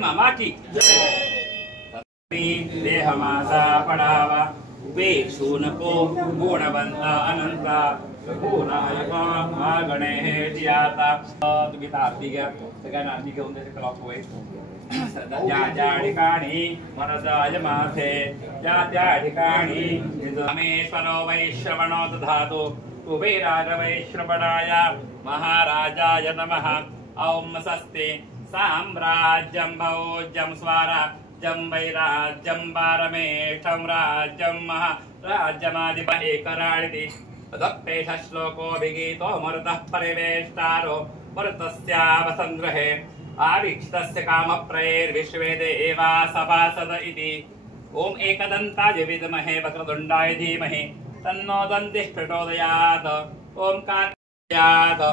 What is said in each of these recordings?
मामाची देहमासा पडावा उपेक्षू नको गुणवंता अनंता गुणायका गणेश आता तुम्ही आरती घ्या सगळ्यांना आरती घेऊन त्याचे क्लॉक होय ज्या ज्या ठिकाणी मनसाय माथे त्या त्या ठिकाणी रामेश्वरो वैश्रवणो दधातु कुबेराज वैश्रवणाय महाराजाय नमः ओम स्वस्ति साम्राज्यं भोज्यं स्वराज्यं वैराज्यं पारमेष्ठं राज्यं महाराज्यमाधिपैकराळिति तदप्पेष श्लोकोऽभिगीतो मरुतः परिवेष्टारो मरुतस्यावसङ्ग्रहे आवीक्षितस्य कामप्रयैर्विश्वे देवा सभासद इति ओम एकदन्ताय विद्महे वक्रतुण्डाय धीमहि तन्नो दन्तिः प्रचोदयात् ओम कार्यात्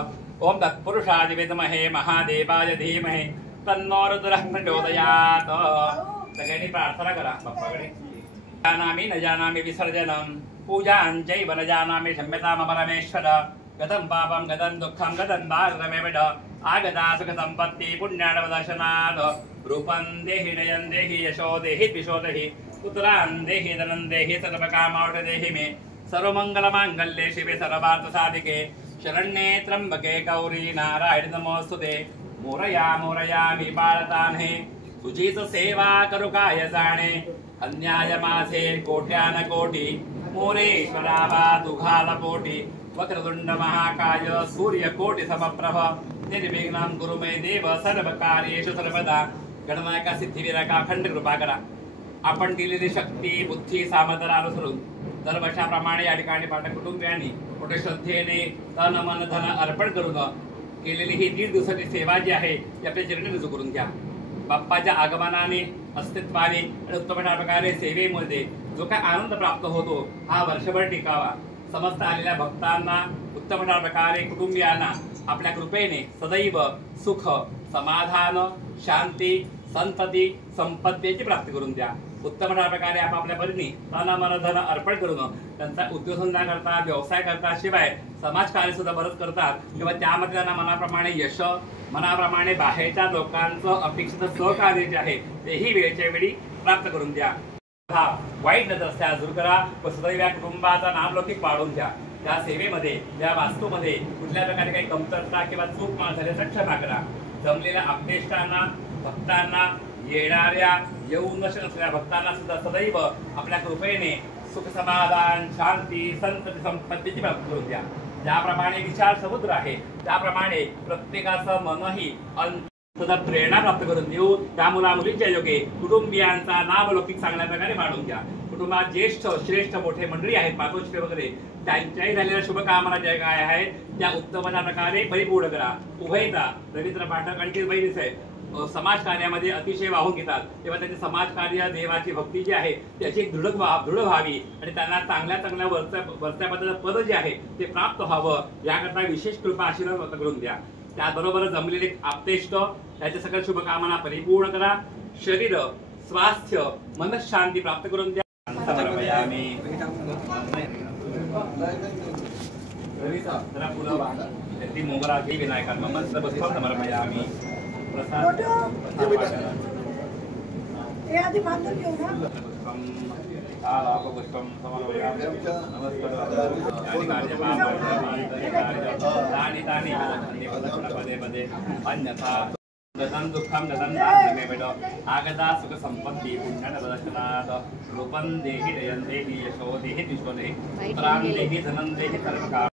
ओम तत्पुरुषाय विद्महे महादेवाय धीमहि तन्नो रुद्रः प्रचोदयात्। सगळ्यांनी प्रार्थना करा बाप्पाकडे। जानामि न जानामि विसर्जनं पूजां चैव न जानामि क्षम्यतां परमेश्वर। गतं पापं गतं दुःखं गतं दारिद्र्यमेव आगता सुखसम्पत्ति पुण्याणवदर्शनात् रूपं देहि नयं देहि यशो देहि द्विषो देहि पुत्रान् देहि धनं देहि सर्वकामावट देहि मे सर्वमङ्गलमाङ्गल्ये शिवे सर्वार्थसाधिके शरण्ये त्र्यंबके गौरी नारायण नमोस्तुते। मोरया मोरयामि बाळतान्हे तुझीच सेवा करू काय जाणे अन्याय माझे कोट्यान कोटी मोरेश्वरावा तुघाल पोटी वक्रतुंड महाकाय सूर्यकोटि समप्रभ निर्विघ्नं कुरु मे देव सर्व कार्येषु सर्वदा। गणनायका सिद्धिविनायका अखंड कृपा करा। आपण दिलेली शक्ती बुद्धी सामर्थ्याला अनुसरून दरवर्षाप्रमाणे या ठिकाणी पाठक कुटुंबियांनी मोठ्या श्रद्धेने तन मन धन अर्पण करून केलेली ही 1.5 दिवसाची सेवा जी आहे ती आपल्या चरणी रुजू करून घ्या। बाप्पाच्या आगमनाने अस्तित्वाने आणि उत्तम प्रकारे सेवेमध्ये जो काय आनंद प्राप्त होतो हा वर्षभर टिकावा। समस्त आलेल्या भक्तांना उत्तम प्रकारे कुटुंबियांना आपल्या कृपेने सदैव सुख समाधान शांती संतती संपत्तीची प्राप्ती करून द्या। उत्तम प्रकारे आपापल्या परीने तन मन धन अर्पण करून त्यांचा उद्योगधंदा करता व्यवसाय करता शिवाय समाजकार्य सुद्धा बरंच करतात किंवा त्यामध्ये त्यांना मनाप्रमाणे यश मनाप्रमाणे बाहेरच्या लोकांचं अपेक्षित सहकार्य जे आहे तेही वेळच्या वेळी प्राप्त करून द्या। वाईट नजर असल्यास दूर करा व सदैव या कुटुंबाचा नामलौकिक वाढवून द्या। त्या सेवेमध्ये त्या वास्तूमध्ये कुठल्या प्रकारे काही कमतरता किंवा चूक झाल्याचा क्षमा करा. जमलेल्या आपतेष्टांना भक्तांना येणाऱ्या येऊ न शकणाऱ्या भक्तांना सुद्धा सदैव आपल्या कृपेने सुख समाधान शांती संतती संपत्तीची प्राप्ती करून द्या. ज्याप्रमाणे विशाल समुद्र आहे त्याप्रमाणे प्रत्येकाचं मनही सदा प्रेरणा प्राप्त करून देऊ. त्या मुला मुलींच्या योगे कुटुंबियांचा नावलौकिक चांगल्या प्रकारे मांडून घ्या. कुटुंबात ज्येष्ठ श्रेष्ठ मोठे मंडळी आहेत मातोश्री वगैरे त्यांच्याही झालेल्या शुभकामना ज्या काय आहेत त्या उत्तम प्रकारे परिपूर्ण करा. उभयता रवींद्र पाठक आणखी बहिणीच आहे समाज कार्यामध्ये अतिशय वाहून घेतात तेव्हा त्यांचे समाज कार्य देवाची भक्ती जी आहे त्याची एक दृढ व्हावी आणि त्यांना चांगल्या वर्षाबद्दल पद जे आहे ते प्राप्त व्हावं याकरता विशेष कृपा आशीर्वाद करून द्या. त्याबरोबर जमलेले आपतेष्ट त्याच्या सगळ्या शुभकामना परिपूर्ण करा. शरीर स्वास्थ्य मनशांती प्राप्त करून द्या. समर्पयामि. जरा पुढं ती मोगरा घे विनायकांना मंत्र पुष्पं समर्पयामि. प्रसाद हे आधी बांधून घेऊ ना. पुष्पं समर्पयामि. पदे पदे अन्यथा ददन दुःखं ददन मे बेड आगता सुख संपत्ति पुण्यन दर्शनात् रूपं देहि दयं देहि यशो देहि विश्व देहि प्राण देहि धनं देहि सर्वकाम.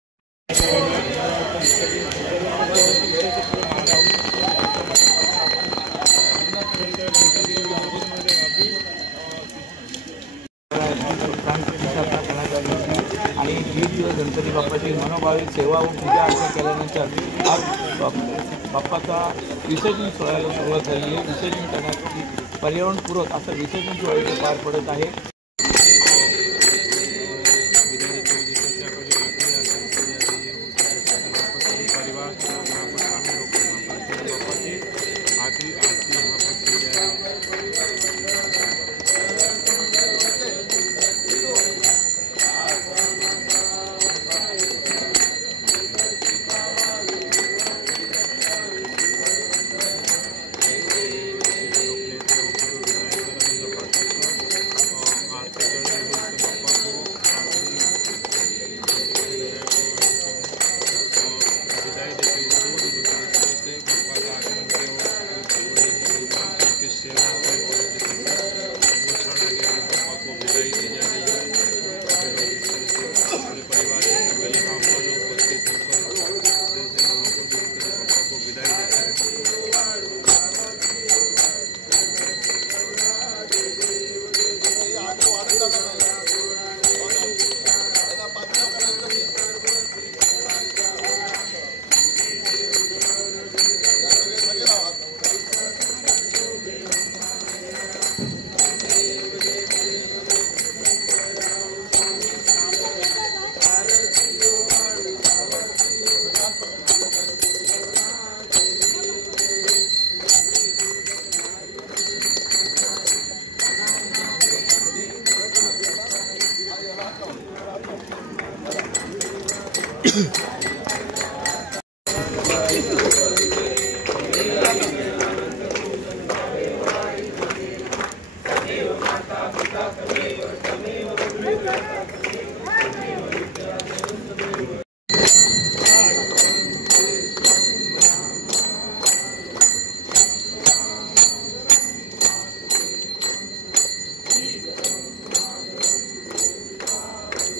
आणि 20 दिवस गणपती बाप्पाची मनोभाविक सेवा व पूजा अर्चा केल्यानंतर आज बाप्पाचा विसर्जन सोहळ्याला सुरुवात झाली आहे. विसर्जन करण्यासाठी पर्यावरणपूरक असं विसर्जन सोहळा पार पडत आहे.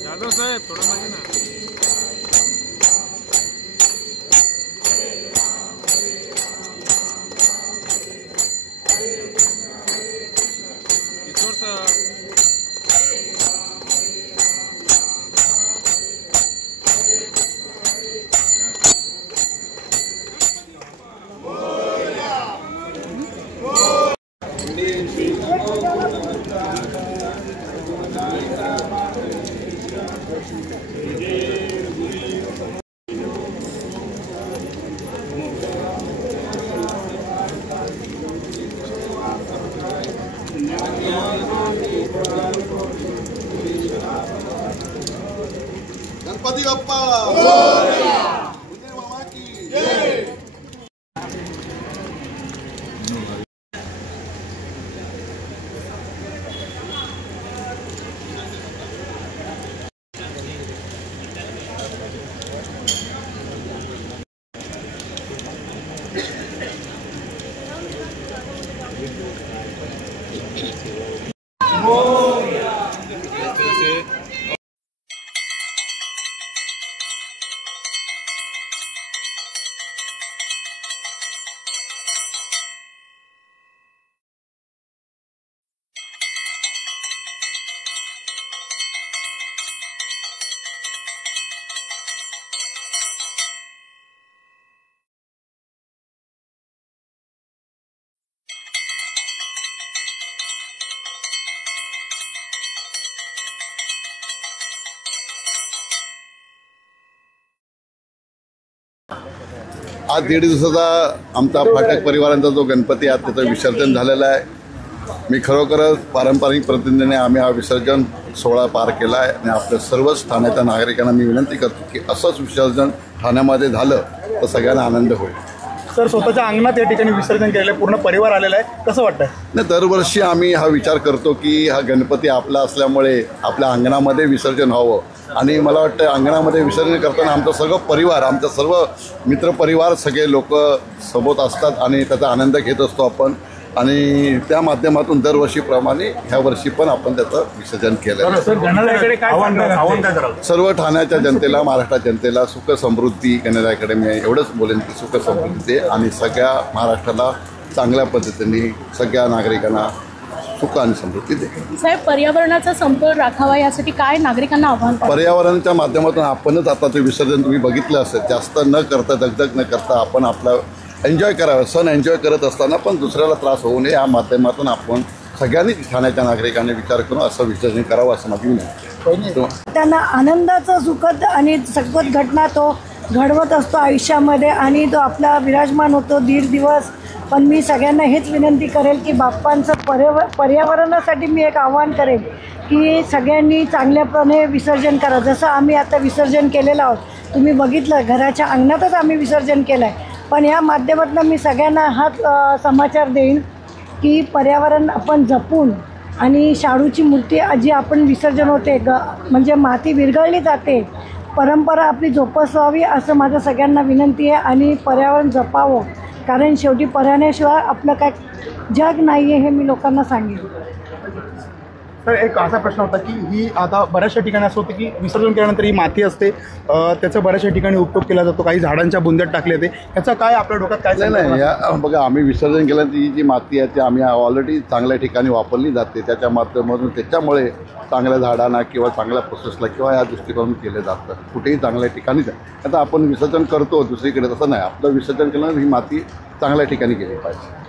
जाधव साहेब थोड़ा मागे ना. किशोर साहब गणपती बाप्पा उदय मामा की जय. आज 1.5 दिवसाचा आमचा फाटक परिवारांचा जो गणपती आहे त्याचं विसर्जन झालेलं आहे. मी खरोखरच पारंपरिक पद्धतीने आम्ही हा विसर्जन सोहळा पार केला आहे आणि आपल्या सर्वच ठाण्याच्या नागरिकांना मी विनंती करतो की असंच विसर्जन ठाण्यामध्ये झालं तर सगळ्यांना आनंद होईल. सर, स्वतःच्या अंगणात या ठिकाणी विसर्जन केलेलं आहे, पूर्ण परिवार आलेला आहे, कसं वाटतंय? नाही, दरवर्षी आम्ही हा विचार करतो की हा गणपती आपला असल्यामुळे आपल्या अंगणामध्ये विसर्जन व्हावं आणि मला वाटतं अंगणामध्ये विसर्जन करताना आमचा सगळं परिवार, आमचा सर्व मित्रपरिवार, सगळे लोक सोबत असतात आणि त्याचा आनंद घेत असतो आपण आणि त्या माध्यमातून दरवर्षीप्रमाणे ह्या वर्षी पण आपण त्याचं विसर्जन केलं. सर, गणरायाकडे काय आव्हान काय कराल? सर्व ठाण्याच्या जनतेला, महाराष्ट्र जनतेला सुख समृद्धी गणरायाकडे मी एवढंच बोलेन की सुख समृद्धी दे आणि सगळ्या महाराष्ट्राला चांगल्या पद्धतीने सगळ्या नागरिकांना सुख आणि समृद्धी दे. साहेब, पर्यावरणाचा समतोल राखावा यासाठी काय नागरिकांना आव्हान कराल? पर्यावरणाच्या माध्यमातून आपणच आता ते विसर्जन तुम्ही बघितलं असेल, जास्त न करता दगदग न करता आपण आपला एन्जॉय करावं. सण एन्जॉय करत असताना पण दुसऱ्याला त्रास होऊ नये या माध्यमातून आपण सगळ्यांनी ठाण्याच्या नागरिकांनी विचार करून असं विसर्जन करावं असं माझी विनंती. त्यांना आनंदाचं सुखद आणि सगळं घटना तो घडवत असतो आयुष्यामध्ये आणि तो आपला विराजमान होतो 1.5 दिवस. पण मी सगळ्यांना हेच विनंती करेल की बाप्पांचं पर्यावरणासाठी मी एक आवाहन करेल की सगळ्यांनी चांगल्याप्रमाणे विसर्जन करा. जसं आम्ही आता विसर्जन केलेलं आहोत, तुम्ही बघितलं, घराच्या अंगणातच आम्ही विसर्जन केलं आहे. पण या माध्यमातून मी सगळ्यांना हाच समाचार देईन की पर्यावरण आपण जपून आणि शाडूची मूर्ती जी आपण विसर्जन होते म्हणजे माती विरघळली जाते, परंपरा आपली जोपासावी असं माझं सगळ्यांना विनंती आहे आणि पर्यावरण जपावं, कारण शेवटी पर्यावरणाशिवाय आपलं काय जग नाही आहे हे मी लोकांना सांगेन. सर, एक असा प्रश्न होता की ही आता बऱ्याचशा ठिकाणी असं होतं की विसर्जन केल्यानंतर ही माती असते, त्याचा बऱ्याचशा ठिकाणी उपयोग केला जातो, काही झाडांच्या बुंद्यात टाकले जाते, ह्याचा काय आपल्या डोक्यात काय? नाही, या बघा, आम्ही विसर्जन केल्यानंतर ही जी माती आहे ती आम्ही ऑलरेडी चांगल्या ठिकाणी वापरली जाते. त्याच्या माध्यमातून त्याच्यामुळे चांगल्या झाडांना किंवा चांगल्या प्रोसेसला किंवा या दृष्टिकोनातून केलं जातं. कुठेही चांगल्या ठिकाणीच आहे. आता आपण विसर्जन करतो दुसरीकडे, तसं नाही. आपलं विसर्जन केल्यानंतर ही माती चांगल्या ठिकाणी गेली पाहिजे.